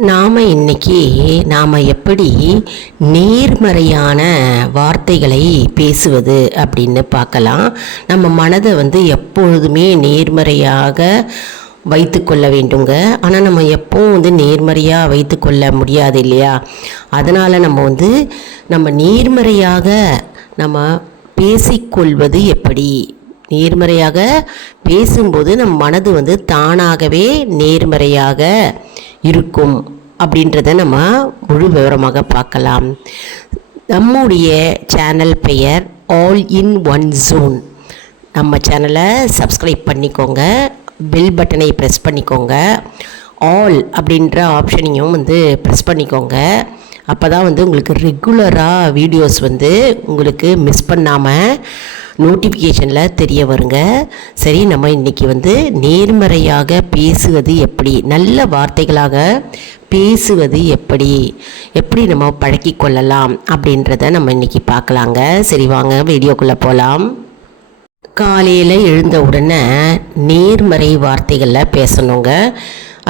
இன்னைக்கு எப்படி நேர்மறையான வார்த்தைகளை பேசுவது அப்படின்னு பார்க்கலாம். நம்ம மனதை எப்பொழுதுமே நேர்மறையாக வைத்து கொள்ள வேண்டுங்க. ஆனால் நம்ம எப்பவும் நேர்மறையாக வைத்து கொள்ள முடியாது இல்லையா? அதனால் நம்ம நேர்மறையாக நம்ம பேசிக்கொள்வது எப்படி? நேர்மறையாக பேசும்போது நம் மனது தானாகவே நேர்மறையாக இருக்கும் அப்படின்றத நம்ம முழு விவரமாக பார்க்கலாம். நம்முடைய சேனல் பெயர் ஆல் இன் ஒன் ஜோன். நம்ம சேனலை சப்ஸ்கிரைப் பண்ணிக்கோங்க, பெல் பட்டனை ப்ரெஸ் பண்ணிக்கோங்க, ஆல் அப்படின்ற ஆப்ஷனையும் ப்ரெஸ் பண்ணிக்கோங்க. அப்போ தான் உங்களுக்கு ரெகுலராக வீடியோஸ் உங்களுக்கு மிஸ் பண்ணாமல் நோட்டிஃபிகேஷனில் தெரிய வருங்க. சரி, நம்ம இன்றைக்கி நேர்மறையாக பேசுவது எப்படி, நல்ல வார்த்தைகளாக பேசுவது எப்படி நம்ம பழக்கி கொள்ளலாம் அப்படின்றத நம்ம இன்றைக்கி பார்க்கலாங்க. சரி, வாங்க வீடியோக்குள்ளே போகலாம். காலையில் எழுந்த உடனே நேர்மறை வார்த்தைகளில் பேசணுங்க.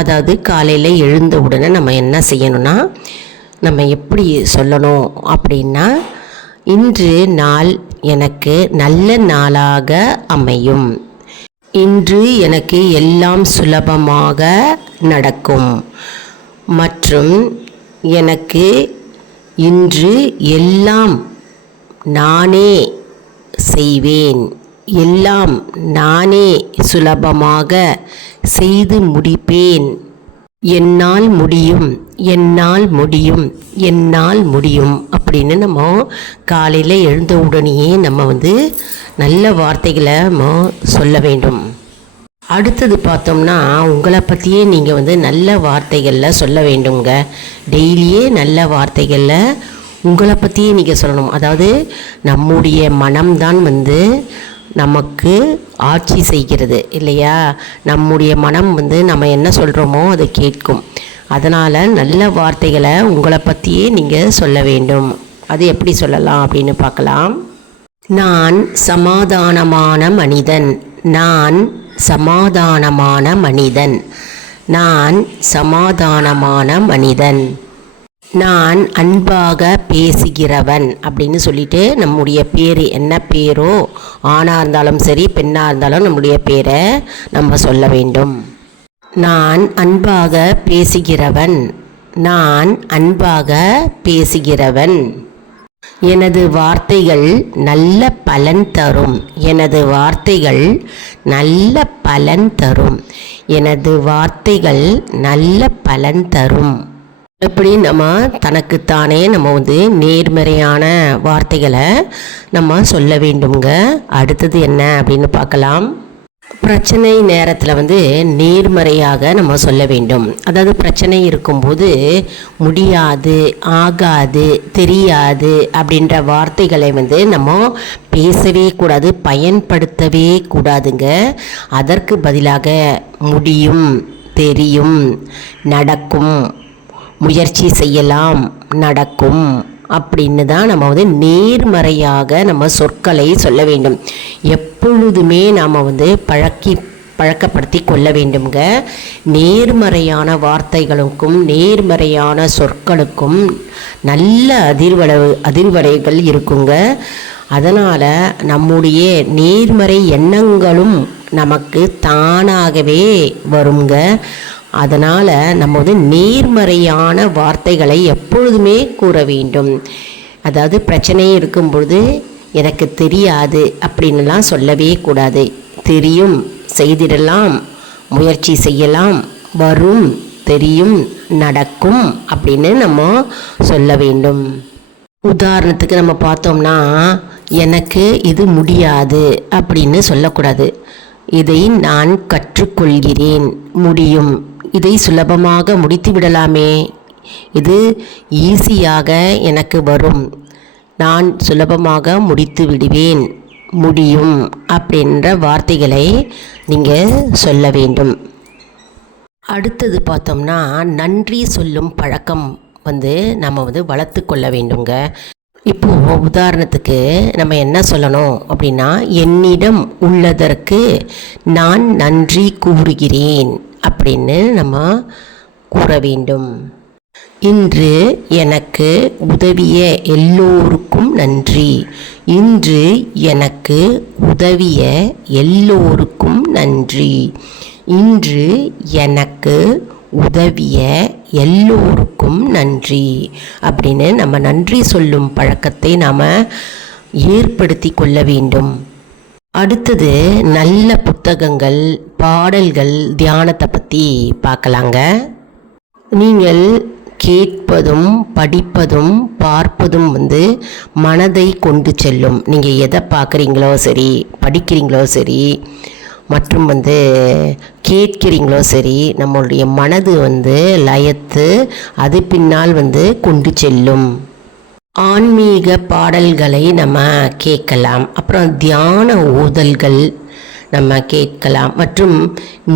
அதாவது காலையில் எழுந்த உடனே நம்ம என்ன செய்யணும்னா, நம்ம எப்படி சொல்லணும் அப்படின்னா, இன்று நாள் எனக்கு நல்ல நாளாக அமையும், இன்று எனக்கு எல்லாம் சுலபமாக நடக்கும், மற்றும் எனக்கு இன்று எல்லாம் நானே செய்வேன், எல்லாம் நானே சுலபமாக செய்து முடிப்பேன், என்னால் முடியும், என்னால் முடியும், என்னால் முடியும் அப்படின்னு நம்ம காலையில் எழுந்த உடனேயே நம்ம நல்ல வார்த்தைகளை நம்ம சொல்ல வேண்டும். அடுத்தது பார்த்தோம்னா, உங்களை பற்றியே நீங்கள் நல்ல வார்த்தைகளில் சொல்ல வேண்டுங்க. டெய்லியே நல்ல வார்த்தைகளில் உங்களை பற்றியே நீங்கள் சொல்லணும். அதாவது நம்முடைய மனம்தான் நமக்கு ஆட்சி செய்கிறது இல்லையா? நம்முடைய மனம் நம்ம என்ன சொல்கிறோமோ அதை கேட்கும். அதனால் நல்ல வார்த்தைகளை உங்களை பற்றியே நீங்கள் சொல்ல வேண்டும். அது எப்படி சொல்லலாம் அப்படின்னு பார்க்கலாம். நான் சமாதானமான மனிதன், நான் சமாதானமான மனிதன், நான் சமாதானமான மனிதன், நான் அன்பாக பேசுகிறவன் அப்படின்னு சொல்லிட்டு நம்முடைய பேர் என்ன பேரோ, ஆணாக இருந்தாலும் சரி பெண்ணாக இருந்தாலும் நம்முடைய பேரை நம்ம சொல்ல வேண்டும். நான் அன்பாக பேசுகிறவன், நான் அன்பாக பேசுகிறவன், எனது வார்த்தைகள் நல்ல பலன் தரும், எனது வார்த்தைகள் நல்ல பலன் தரும், எனது வார்த்தைகள் நல்ல பலன் தரும். எப்படி நம்ம தனக்குத்தானே நம்ம நேர்மறையான வார்த்தைகளை நம்ம சொல்ல வேண்டுங்க. அடுத்தது என்ன அப்படின்னு பார்க்கலாம். பிரச்சனை நேரத்தில் நேர்மறையாக நம்ம சொல்ல வேண்டும். அதாவது பிரச்சனை இருக்கும்போது முடியாது, ஆகாது, தெரியாது அப்படின்ற வார்த்தைகளை நம்ம பேசவே கூடாது, பயன்படுத்தவே கூடாதுங்க. அதற்கு பதிலாக முடியும், தெரியும், நடக்கும், முயற்சி செய்யலாம், நடக்கும் அப்படின்னு தான் நம்ம நேர்மறையாக நம்ம சொற்களை சொல்ல வேண்டும். எப்பொழுதுமே நாம் பழக்கப்படுத்தி கொள்ள வேண்டுங்க. நேர்மறையான வார்த்தைகளுக்கும் நேர்மறையான சொற்களுக்கும் நல்ல அதிர்வலைகள் இருக்குங்க. அதனால் நம்முடைய நேர்மறை எண்ணங்களும் நமக்கு தானாகவே வருங்க. அதனால் நம்ம நேர்மறையான வார்த்தைகளை எப்பொழுதுமே கூற வேண்டும். அதாவது பிரச்சனை இருக்கும் பொழுது எனக்கு தெரியாது அப்படின்லாம் சொல்லவே கூடாது. தெரியும், செய்திடலாம், முயற்சி செய்யலாம், வரும், தெரியும், நடக்கும் அப்படின்னு நம்ம சொல்ல வேண்டும். உதாரணத்துக்கு நம்ம பார்த்தோம்னா, எனக்கு இது முடியாது அப்படின்னு சொல்லக்கூடாது. இதை நான் கற்றுக்கொள்கிறேன், முடியும், இதை சுலபமாக முடித்து விடலாமே, இது ஈஸியாக எனக்கு வரும், நான் சுலபமாக முடித்து விடுவேன், முடியும் அப்படின்ற வார்த்தைகளை நீங்கள் சொல்ல வேண்டும். அடுத்தது பார்த்தோம்னா, நன்றி சொல்லும் பழக்கம் நம்ம வளர்த்து கொள்ள வேண்டுங்க. இப்போது உதாரணத்துக்கு நம்ம என்ன சொல்லணும் அப்படின்னா, என்னிடம் உள்ளதற்கு நான் நன்றி கூறுகிறேன் அப்படின்னு நம்ம கூற வேண்டும். இன்று எனக்கு உதவிய எல்லோருக்கும் நன்றி. இன்று எனக்கு உதவிய எல்லோருக்கும் நன்றி. இன்று எனக்கு உதவிய எல்லோருக்கும் நன்றி அப்படின்னு நம்ம நன்றி சொல்லும் பழக்கத்தை நாம் ஏற்படுத்தி கொள்ள வேண்டும். அடுத்தது நல்ல புத்தகங்கள், பாடல்கள், தியானத்தை பற்றி பார்க்கலாங்க. நீங்கள் கேட்பதும் படிப்பதும் பார்ப்பதும் மனதை கொண்டு செல்லும். நீங்கள் எதை பார்க்குறீங்களோ சரி, படிக்கிறீங்களோ சரி, மற்றும் கேட்கிறீங்களோ சரி, நம்மளுடைய மனது லயத்து அது பின்னால் கொண்டு செல்லும். ஆன்மீக பாடல்களை நம்ம கேட்கலாம். அப்புறம் தியான ஓதல்கள் நம்ம கேட்கலாம். மற்றும்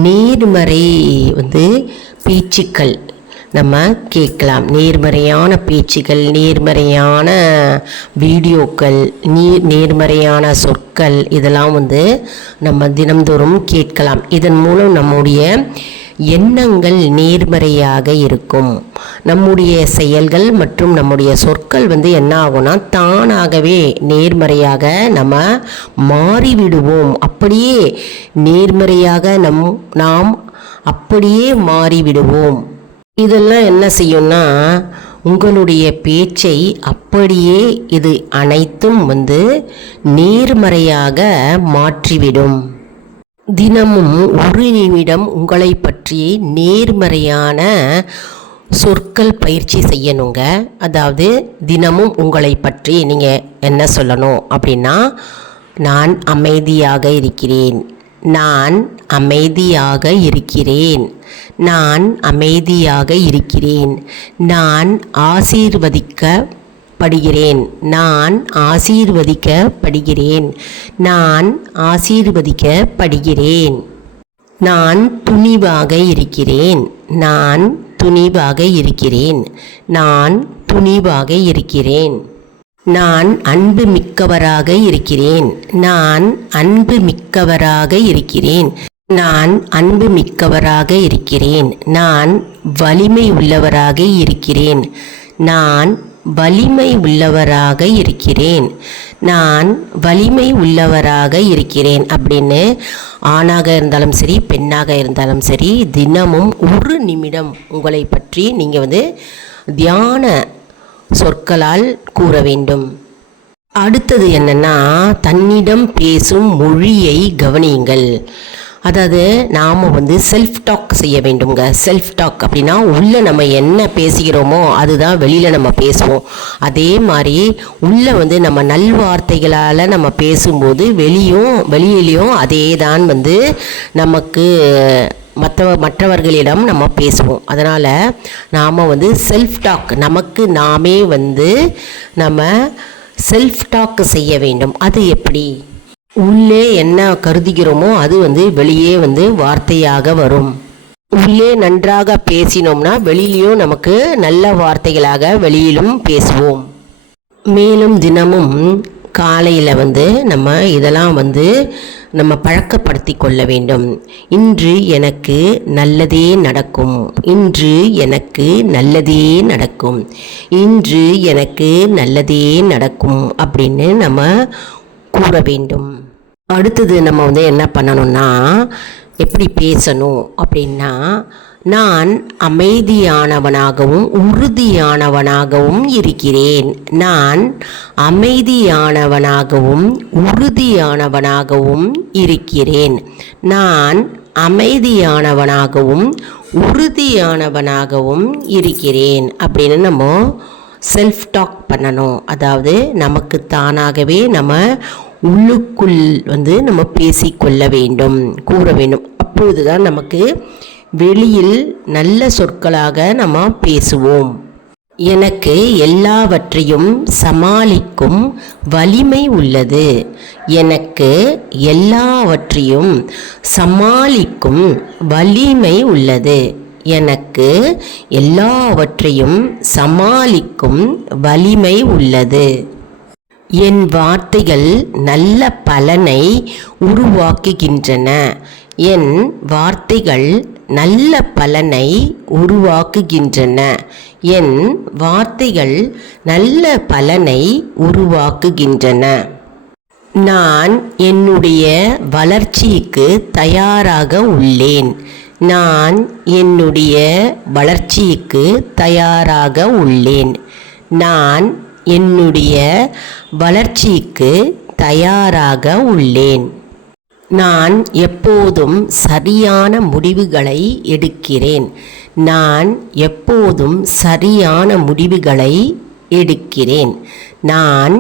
நேர்மறை பேச்சுக்கள் நம்ம கேட்கலாம். நேர்மறையான பேச்சுகள், நேர்மறையான வீடியோக்கள், நேர்மறையான சொற்கள் இதெல்லாம் நம்ம தினம்தோறும் கேட்கலாம். இதன் மூலம் நம்முடைய எண்ணங்கள் நேர்மறையாக இருக்கும். நம்முடைய செயல்கள் மற்றும் நம்முடைய சொற்கள் என்ன ஆகும்னா தானாகவே நேர்மறையாக நம்ம மாறிவிடுவோம். அப்படியே நேர்மறையாக நாம் அப்படியே மாறிவிடுவோம். இதெல்லாம் என்ன செய்யும்னா உங்களுடைய பேச்சை அப்படியே இது அனைத்தும் நேர்மறையாக மாற்றிவிடும். தினமும் ஒரு நிமிடம் உங்களை பற்றி நேர்மறையான சொற்கள் பயிற்சி செய்யணுங்க. அதாவது தினமும் உங்களை பற்றி நீங்கள் என்ன சொல்லணும் அப்படின்னா, நான் அமைதியாக இருக்கிறேன், நான் அமைதியாக இருக்கிறேன், நான் அமைதியாக இருக்கிறேன், நான் ஆசீர்வதிக்கப்படுகிறேன், நான் ஆசீர்வதிக்கப்படுகிறேன், நான் ஆசீர்வதிக்கப்படுகிறேன், நான் துணிவாக இருக்கிறேன், நான் துணிவாக இருக்கிறேன், நான் துணிவாக இருக்கிறேன், நான் அன்பு மிக்கவராக இருக்கிறேன், நான் அன்பு மிக்கவராக இருக்கிறேன், நான் அன்பு மிக்கவராக இருக்கிறேன், நான் வலிமை உள்ளவராக இருக்கிறேன், நான் வலிமை உள்ளவராக இருக்கிறேன், நான் வலிமை உள்ளவராக இருக்கிறேன் அப்படின்னு ஆணாக இருந்தாலும் சரி, பெண்ணாக இருந்தாலும் சரி, தினமும் ஒரு நிமிடம் உங்களை பற்றி நீங்கள் தியான சொற்களால் கூற வேண்டும். அடுத்தது என்னன்னா, தன்னிடம் பேசும் மொழியை கவனியுங்கள். அதாவது நாம் செல்ஃப் டாக் செய்ய வேண்டுங்க. செல்ஃப் டாக் அப்படின்னா உள்ளே நம்ம என்ன பேசுகிறோமோ அதுதான் வெளியில் நம்ம பேசுவோம். அதே மாதிரி உள்ளே நம்ம நல்வார்த்தைகளால் நம்ம பேசும்போது வெளியிலையும் அதே தான் நமக்கு மற்றவர்களிடம் நம்ம பேசுவோம். அதனால் நாம் செல்ஃப் டாக் நமக்கு நாமே நம்ம செல்ஃப் டாக் செய்ய வேண்டும். அது எப்படி? உள்ளே என்ன கருதுகிறோமோ அது வெளியே வார்த்தையாக வரும். உள்ளே நன்றாக பேசினோம்னா வெளியிலையும் நமக்கு நல்ல வார்த்தைகளாக வெளியிலும் பேசுவோம். மேலும் தினமும் காலையில் நம்ம இதெல்லாம் நம்ம பழக்கப்படுத்தி கொள்ள வேண்டும். இன்று எனக்கு நல்லதே நடக்கும், இன்று எனக்கு நல்லதே நடக்கும், இன்று எனக்கு நல்லதே நடக்கும் அப்படின்னு நம்ம கூற வேண்டும். அடுத்தது நம்ம என்ன பண்ணணும்னா, எப்படி பேசணும் அப்படின்னா, நான் அமைதியானவனாகவும் உறுதியானவனாகவும் இருக்கிறேன், நான் அமைதியானவனாகவும் உறுதியானவனாகவும் இருக்கிறேன், நான் அமைதியானவனாகவும் உறுதியானவனாகவும் இருக்கிறேன் அப்படின்னு நம்ம செல்ஃப் டாக் பண்ணணும். அதாவது நமக்கு தானாகவே நம்ம உள்ளுக்குள் நம்ம பேசிக்கொள்ள வேண்டும், கூற வேண்டும். அப்பொழுது தான் நமக்கு வெளியில் நல்ல சொற்களாக நம்ம பேசுவோம். எனக்கு எல்லாவற்றையும் சமாளிக்கும் வலிமை உள்ளது, எனக்கு எல்லாவற்றையும் சமாளிக்கும் வலிமை உள்ளது, எனக்கு எல்லாவற்றையும் சமாளிக்கும் வலிமை உள்ளது. என் வார்த்தைகள் நல்ல பலனை உருவாக்குகின்றன, என் வார்த்தைகள் நல்ல பலனை உருவாக்குகின்றன. என் வார்த்தைகள் நல்ல பலனை உருவாக்குகின்றன. நான் என்னுடைய வளர்ச்சிக்கு தயாராக உள்ளேன். நான் என்னுடைய வளர்ச்சிக்கு தயாராக உள்ளேன். நான் என்னுடைய வளர்ச்சிக்கு தயாராக உள்ளேன். நான் எப்போதும் சரியான முடிவுகளை எடுக்கிறேன். நான் எப்போதும் சரியான முடிவுகளை எடுக்கிறேன். நான்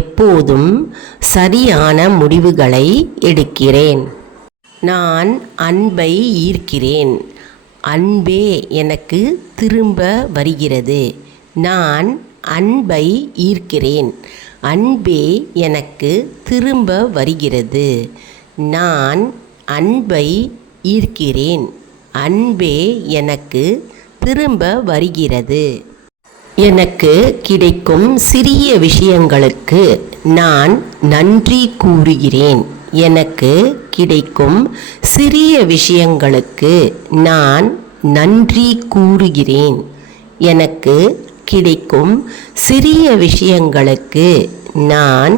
எப்போதும் சரியான முடிவுகளை எடுக்கிறேன். நான் அன்பை ஈர்க்கிறேன். அன்பே எனக்கு திரும்ப வருகிறது. நான் அன்பை ஈர்க்கிறேன். அன்பே எனக்கு திரும்ப வருகிறது. நான் அன்பை ஈர்க்கிறேன். அன்பே எனக்கு திரும்ப வருகிறது. எனக்கு கிடைக்கும் சிறிய விஷயங்களுக்கு நான் நன்றி கூறுகிறேன். எனக்கு கிடைக்கும் சிறிய விஷயங்களுக்கு நான் நன்றி கூறுகிறேன். எனக்கு கிடைக்கும் சிறிய விஷயங்களுக்கு நான்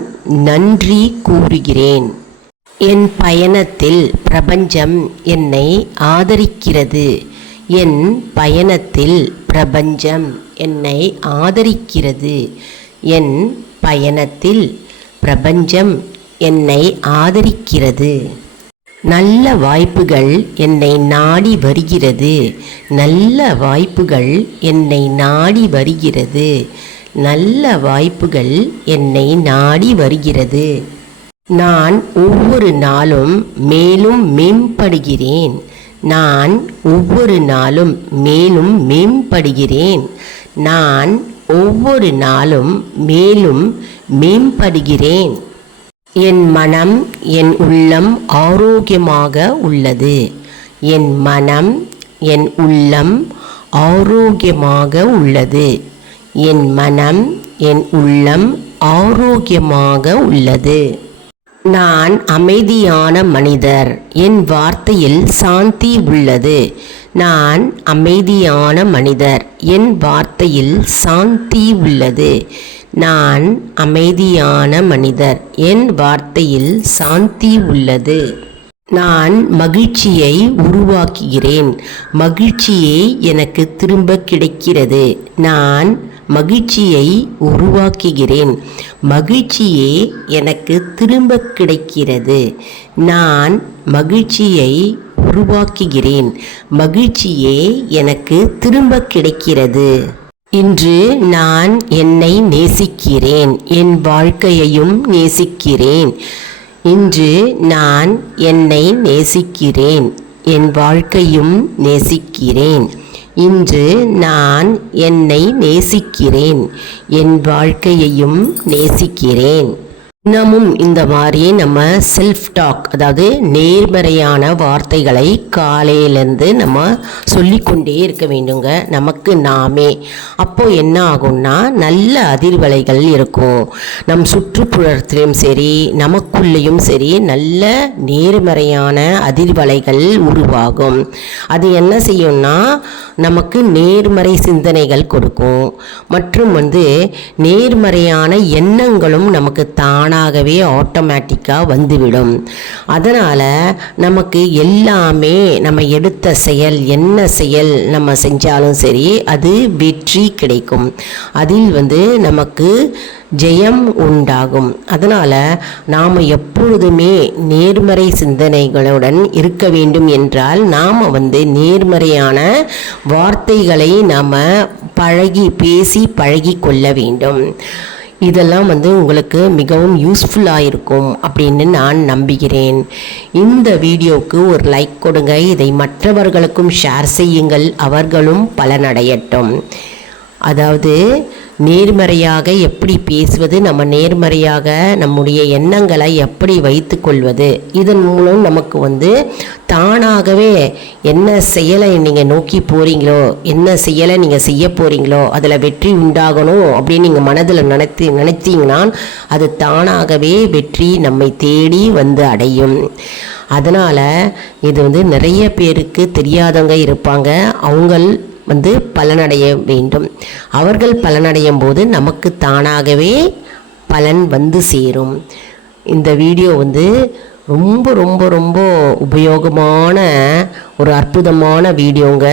நன்றி கூறுகிறேன். என் பயணத்தில் பிரபஞ்சம் என்னை ஆதரிக்கிறது. என் பயணத்தில் பிரபஞ்சம் என்னை ஆதரிக்கிறது. என் பயணத்தில் பிரபஞ்சம் என்னை ஆதரிக்கிறது. நல்ல வாய்ப்புகள் என்னை நாடி வருகிறது. நல்ல வாய்ப்புகள் என்னை நாடி வருகிறது. நல்ல வாய்ப்புகள் என்னை நாடி வருகிறது. நான் ஒவ்வொரு நாளும் மேலும் மேம்படுகிறேன். நான் ஒவ்வொரு நாளும் மேலும் மேம்படுகிறேன். நான் ஒவ்வொரு நாளும் மேலும் மேம்படுகிறேன். என் மனம் என் உள்ளம் ஆரோக்கியமாக உள்ளது. என் மனம் என் உள்ளம் ஆரோக்கியமாக உள்ளது. என் மனம் என் உள்ளம் ஆரோக்கியமாக உள்ளது. நான் அமைதியான மனிதர். என் வார்த்தையில் சாந்தி உள்ளது. நான் அமைதியான மனிதர். என் வார்த்தையில் சாந்தி உள்ளது. நான் அமைதியான மனிதர். என் வார்த்தையில் சாந்தி உள்ளது. நான் மகிழ்ச்சியை உருவாக்குகிறேன். மகிழ்ச்சியே எனக்கு திரும்ப கிடைக்கிறது. நான் மகிழ்ச்சியை உருவாக்குகிறேன். மகிழ்ச்சியே எனக்கு திரும்ப கிடைக்கிறது. நான் மகிழ்ச்சியை உருவாக்குகிறேன். மகிழ்ச்சியே எனக்கு திரும்ப கிடைக்கிறது. இன்று நான் என்னை நேசிக்கிறேன். என் வாழ்க்கையையும் நேசிக்கிறேன். இன்று நான் என்னை நேசிக்கிறேன். என் வாழ்க்கையும் நேசிக்கிறேன். இன்று நான் என்னை நேசிக்கிறேன். என் வாழ்க்கையையும் நேசிக்கிறேன். இன்னமும் இந்த மாதிரி நம்ம செல்ஃப் டாக், அதாவது நேர்மறையான வார்த்தைகளை காலையிலேருந்து நம்ம சொல்லிக்கொண்டே இருக்க வேண்டுங்க, நமக்கு நாமே. அப்போது என்ன ஆகும்னா நல்ல அதிர்வலைகள் இருக்கும். நம் சுற்றுப்புறத்திலும் சரி நமக்குள்ளேயும் சரி நல்ல நேர்மறையான அதிர்வலைகள் உருவாகும். அது என்ன செய்யும்னா நமக்கு நேர்மறை சிந்தனைகள் கொடுக்கும். மற்றும் நேர்மறையான எண்ணங்களும் நமக்கு தானாகவே ஆட்டோமேட்டிக்காக வந்துவிடும். அதனால் நமக்கு எல்லாமே நம்ம எடுத்த செயல், என்ன செயல் நம்ம செஞ்சாலும் சரி அது வெற்றி கிடைக்கும். அதில் நமக்கு ஜெயம் உண்டாகும். அதனால் நாம் எப்பொழுதுமே நேர்மறை சிந்தனைகளுடன் இருக்க வேண்டும் என்றால் நாம் நேர்மறையான வார்த்தைகளை நாம் பேசி பழகி கொள்ள வேண்டும். இதெல்லாம் உங்களுக்கு மிகவும் யூஸ்ஃபுல்லாக இருக்கும் அப்படின்னு நான் நம்புகிறேன். இந்த வீடியோவுக்கு ஒரு லைக் கொடுங்க. இதை மற்றவர்களுக்கும் ஷேர் செய்யுங்கள். அவர்களும் பலனடையட்டும். அதாவது நேர்மறையாக எப்படி பேசுவது, நம்ம நேர்மறையாக நம்முடைய எண்ணங்களை எப்படி வைத்து கொள்வது, இதன் மூலம் நமக்கு தானாகவே என்ன செயலை நீங்கள் நோக்கி போகிறீங்களோ, என்ன செயலை நீங்கள் செய்ய போகிறீங்களோ அதில் வெற்றி உண்டாகணும் அப்படின்னு நீங்கள் மனதில் நினைத்தீங்கன்னா அது தானாகவே வெற்றி நம்மை தேடி அடையும். அதனால் இது நிறைய பேருக்கு தெரியாதவங்க இருப்பாங்க. அவங்கள் பலனடைய வேண்டும். அவர்கள் பலனடையும் போது நமக்கு தானாகவே பலன் சேரும். இந்த வீடியோ ரொம்ப ரொம்ப ரொம்ப உபயோகமான ஒரு அற்புதமான வீடியோங்க.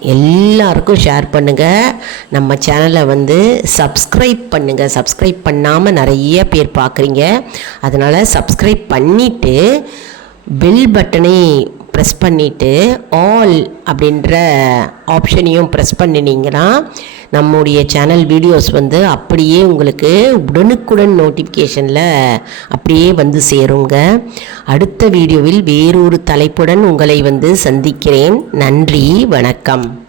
எல்லாருக்கும் ஷேர் பண்ணுங்கள். நம்ம சேனலை சப்ஸ்கிரைப் பண்ணுங்கள். சப்ஸ்கிரைப் பண்ணாமல் நிறைய பேர் பார்க்குறீங்க. அதனால் சப்ஸ்கிரைப் பண்ணிவிட்டு பெல் பட்டனை ப்ரெஸ் பண்ணிவிட்டு ஆல் அப்படின்ற ஆப்ஷனையும் ப்ரெஸ் பண்ணினீங்கன்னா நம்முடைய சேனல் வீடியோஸ் அப்படியே உங்களுக்கு உடனுக்குடன் நோட்டிஃபிகேஷனில் அப்படியே சேருங்க. அடுத்த வீடியோவில் வேறொரு தலைப்புடன் உங்களை சந்திக்கிறேன். நன்றி, வணக்கம்.